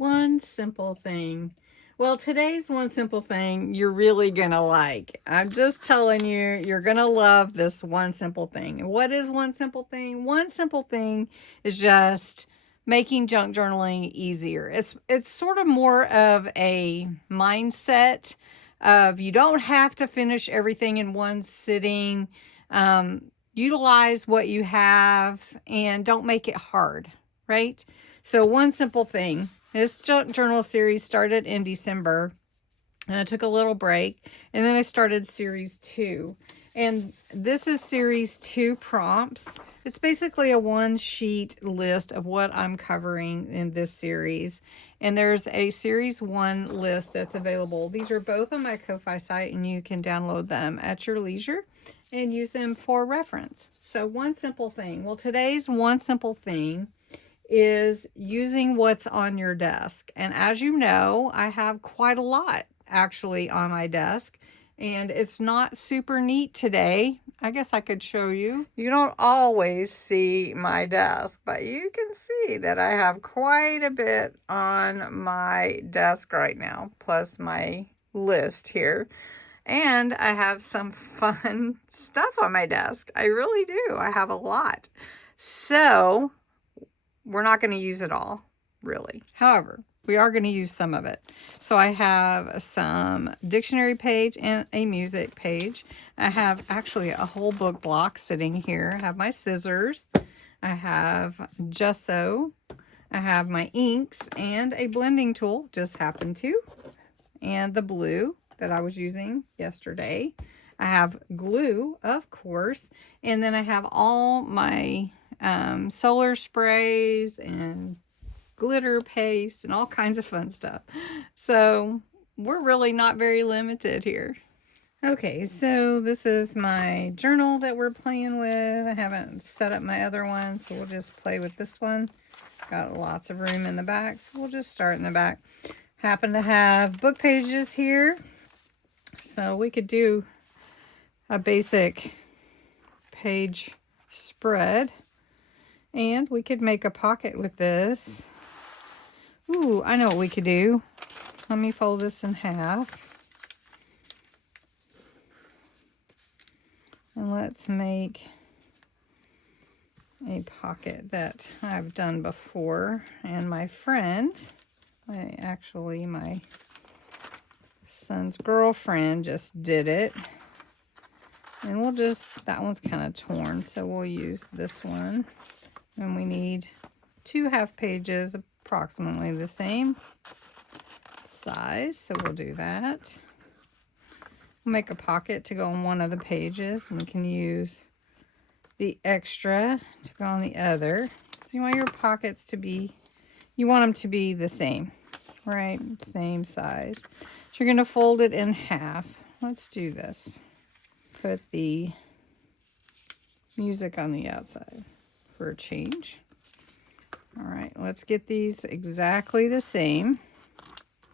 One simple thing. Well, today's one simple thing you're really going to like. I'm just telling you, you're going to love this one simple thing. And what is one simple thing? One simple thing is just making junk journaling easier. It's sort of more of a mindset of you don't have to finish everything in one sitting. Utilize what you have and don't make it hard, right? So one simple thing. This journal series started in December, and I took a little break, and then I started series 2. And this is series 2 prompts. It's basically a one sheet list of what I'm covering in this series. And there's a series 1 list that's available. These are both on my Ko-Fi site, and you can download them at your leisure and use them for reference. So one simple thing. Well, today's one simple thing is using what's on your desk. And as you know, I have quite a lot actually on my desk, and it's not super neat today. I guess I could show you. You don't always see my desk, but you can see that I have quite a bit on my desk right now, plus my list here. And I have some fun stuff on my desk. I really do. I have a lot. So we're not going to use it all, really. However, we are going to use some of it. So I have some dictionary page and a music page. I have actually a whole book block sitting here. I have my scissors. I have gesso. I have my inks and a blending tool, just happened to, and the blue that I was using yesterday. I have glue, of course, and then I have all my solar sprays and glitter paste and all kinds of fun stuff. So we're really not very limited here. Okay, so this is my journal that we're playing with. I haven't set up my other one, so we'll just play with this one. Got lots of room in the back, so we'll just start in the back. Happen to have book pages here, so we could do a basic page spread. And we could make a pocket with this. Ooh, I know what we could do. Let me fold this in half. And let's make a pocket that I've done before. And my friend, my son's girlfriend just did it. And that one's kind of torn, so we'll use this one. And we need 2 half pages, approximately the same size, so we'll do that. We'll make a pocket to go on one of the pages, and we can use the extra to go on the other. So you want your pockets to be, you want them to be the same, right? Same size. So you're going to fold it in half. Let's do this. Put the music on the outside for a change. All right, let's get these exactly the same.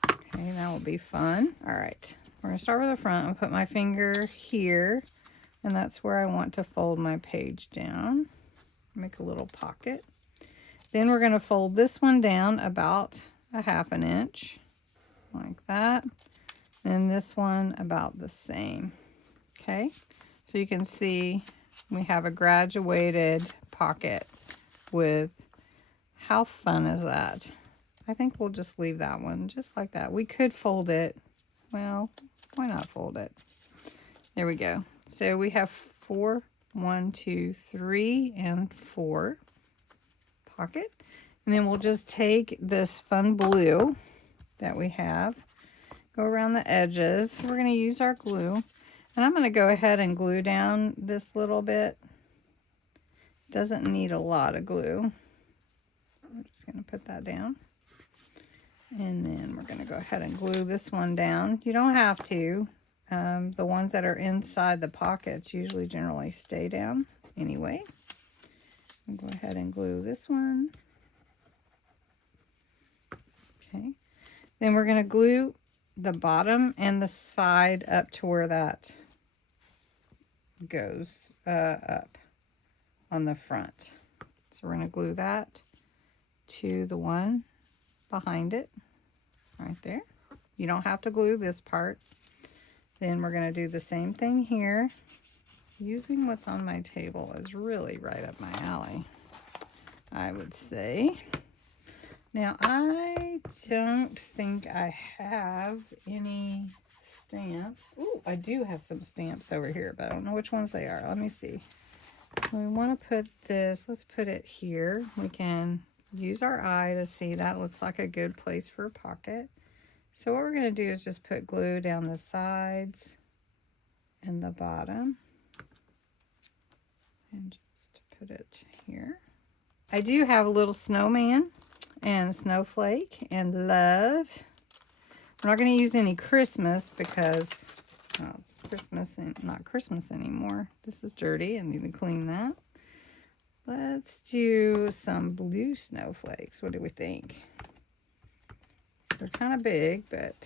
Okay, that will be fun. All right, we're gonna start with the front. I'll put my finger here, and that's where I want to fold my page down. Make a little pocket. Then we're gonna fold this one down about a 1/2 inch, like that. And this one about the same. Okay, so you can see we have a graduated pocket with, how fun is that? I think we'll just leave that one just like that. We could fold it. Well, why not fold it? There we go. So we have 4, 1, 2, 3, and 4 pocket. And then we'll just take this fun blue that we have, go around the edges. We're going to use our glue. And I'm going to go ahead and glue down this little bit. Doesn't need a lot of glue. I'm just going to put that down. And then we're going to go ahead and glue this one down. You don't have to. The ones that are inside the pockets usually generally stay down anyway. I'll go ahead and glue this one. Okay. Then we're going to glue the bottom and the side up to where that goes up on the front. So we're going to glue that to the one behind it, right there. You don't have to glue this part. Then we're going to do the same thing here. Using what's on my table is really right up my alley, I would say. Now, I don't think I have any stamps. Ooh, I do have some stamps over here, but I don't know which ones they are. Let me see. So we want to put this, let's put it here. We can use our eye to see that looks like a good place for a pocket. So what we're going to do is just put glue down the sides and the bottom. And just put it here. I do have a little snowman and a snowflake and love. We're not going to use any Christmas because it's Christmas and not Christmas anymore. This is dirty. I need to clean that. Let's do some blue snowflakes. What do we think? They're kind of big, but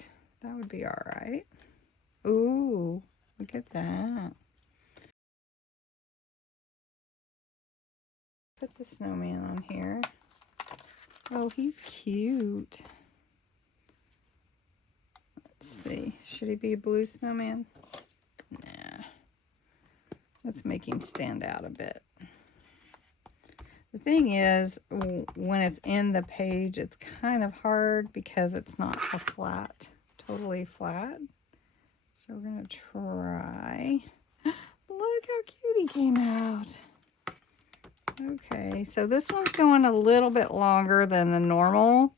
that would be all right. Ooh, look at that. Put the snowman on here. Oh, he's cute. Let's see. Should he be a blue snowman? Nah. Let's make him stand out a bit. The thing is, when it's in the page, it's kind of hard because it's not a flat, totally flat. So we're going to try. Look how cute he came out. Okay, so this one's going a little bit longer than the normal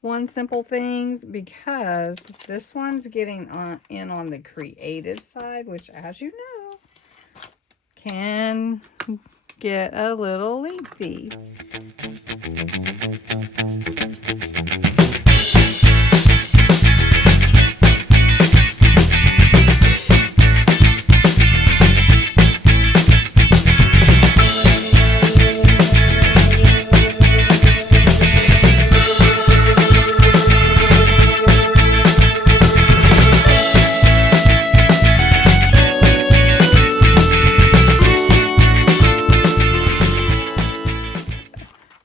One Simple Things because this one's getting in on the creative side, which, as you know, can get a little lengthy.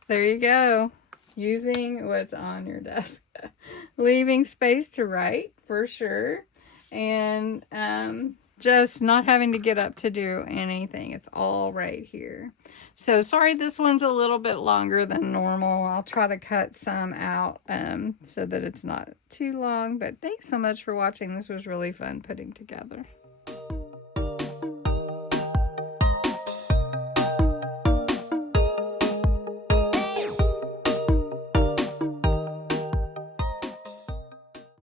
There you go. Using what's on your desk. Leaving space to write, for sure. And just not having to get up to do anything. It's all right here. So sorry this one's a little bit longer than normal. I'll try to cut some out so that it's not too long. But thanks so much for watching. This was really fun putting together.